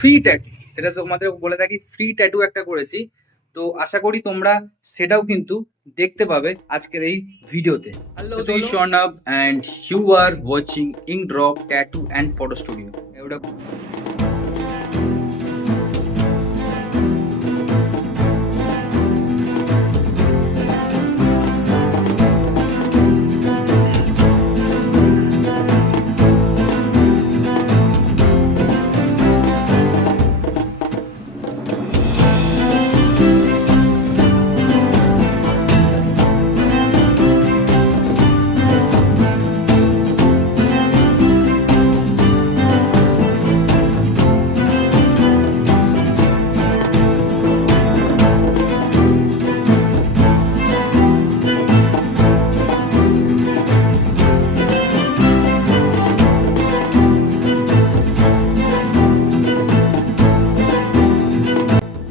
Free tattoo, সেটা তোমাদের বলে থাকি ফ্রি ট্যাটু একটা করেছি। তো আশা করি তোমরা সেটাও কিন্তু দেখতে পাবে আজকের এই ভিডিওতে। Hello, this is Sharnab and you are watching ink drop tattoo and photo studio. ওটা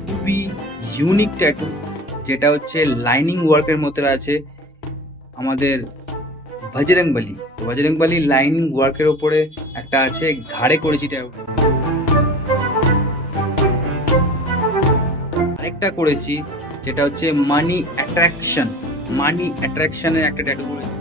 খুবই ইউনিক ট্যাটু, যেটা হচ্ছে লাইনিং ওয়ার্কের মধ্যে আছে আমাদের বজরংবলী। তো বজরংবলী লাইনিং ওয়ার্কের ওপরে একটা আছে, ঘাড়ে করেছি ট্যাটু। আরেকটা করেছি যেটা হচ্ছে মানি অ্যাট্রাকশনের একটা ট্যাটু করেছি।